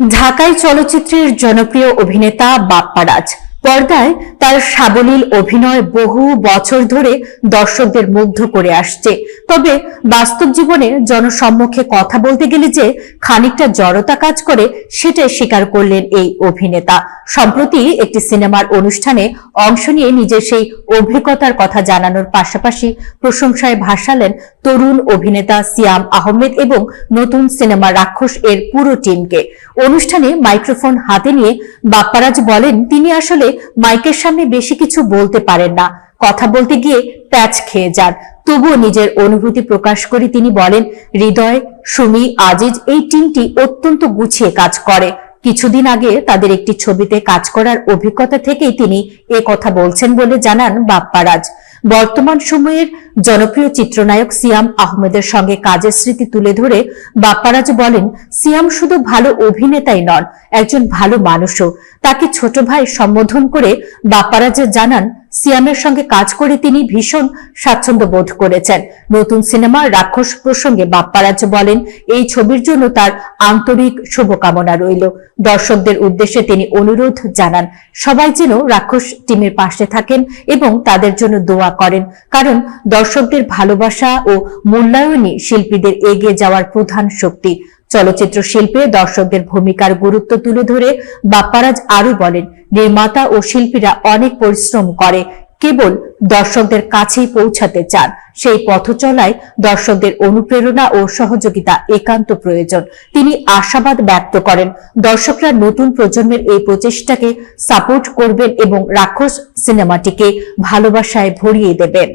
ঢাকাই চলচ্চিত্রের জনপ্রিয় অভিনেতা বাপ্পারাজ পর্দায় তার সাবলীল অভিনয় বহু বছর ধরে দর্শকদের মুগ্ধ করে আসছে। তবে বাস্তব জীবনে জনসম্মুখে কথা বলতে গেলে যে খানিকটা জড়তা কাজ করে, সেটাই স্বীকার করলেন এই অভিনেতা। সম্প্রতি একটি সিনেমার অনুষ্ঠানে অংশ নিয়ে নিজের সেই অভিজ্ঞতার কথা জানানোর পাশাপাশি প্রশংসায় ভাসালেন তরুণ অভিনেতা সিয়াম আহমেদ এবং নতুন সিনেমা রাক্ষস এর পুরো টিমকে। অনুষ্ঠানে মাইক্রোফোন হাতে নিয়ে বাপ্পারাজ বলেন, তিনি আসলে মাইকের সামনে বেশি কিছু বলতে পারেন না। কথা বলতে গিয়ে প্যাচ খেয়ে যান। তবুও নিজের অনুভূতি প্রকাশ করে তিনি বলেন, হৃদয়, সুমি, আজিজ, এই টিমটি অত্যন্ত গুছিয়ে কাজ করে। কিছুদিন আগে তাদের একটি ছবিতে কাজ করার অভিজ্ঞতা থেকেই তিনি এ কথা বলছেন বলে জানান বাপ্পারাজ। বর্তমান সময়ের জনপ্রিয় চিত্রনায়ক সিয়াম আহমেদের সঙ্গে কাজের স্মৃতি তুলে ধরে বাপ্পারাজ বলেন, সিয়াম শুধু ভালো অভিনেতাই নন, একজন ভালো মানুষও। তাকে ছোট ভাই সম্বোধন করে বাপ্পারাজ জানান, সিয়ামের সঙ্গে কাজ করে তিনি ভীষণ স্বাচ্ছন্দ্য বোধ করেছেন। নতুন সিনেমা রাক্ষস প্রসঙ্গে বাপ্পারাজ বলেন, এই ছবির জন্য তার আন্তরিক শুভকামনা রইল। দর্শকদের উদ্দেশ্যে তিনি অনুরোধ জানান, সবাই যেন রাক্ষস টিমের পাশে থাকেন এবং তাদের জন্য দোয়া করেন। কারণ দর্শকদের ভালোবাসা ও মূল্যায়নই শিল্পীদের এগিয়ে যাওয়ার প্রধান শক্তি। চলচ্চিত্র শিল্পে দর্শকদের ভূমিকার গুরুত্ব তুলে ধরে বাপ্পারাজ আরও বলেন, নির্মাতা ও শিল্পীরা অনেক পরিশ্রম করে কেবল দর্শকদের কাছেই পৌঁছাতে চান। সেই পথ চলায় দর্শকদের অনুপ্রেরণা ও সহযোগিতা একান্ত প্রয়োজন। তিনি আশাবাদ ব্যক্ত করেন, দর্শকরা নতুন প্রজন্মের এই প্রচেষ্টাকে সাপোর্ট করবেন এবং রাক্ষস সিনেমাটিকে ভালোবাসায় ভরিয়ে দেবেন।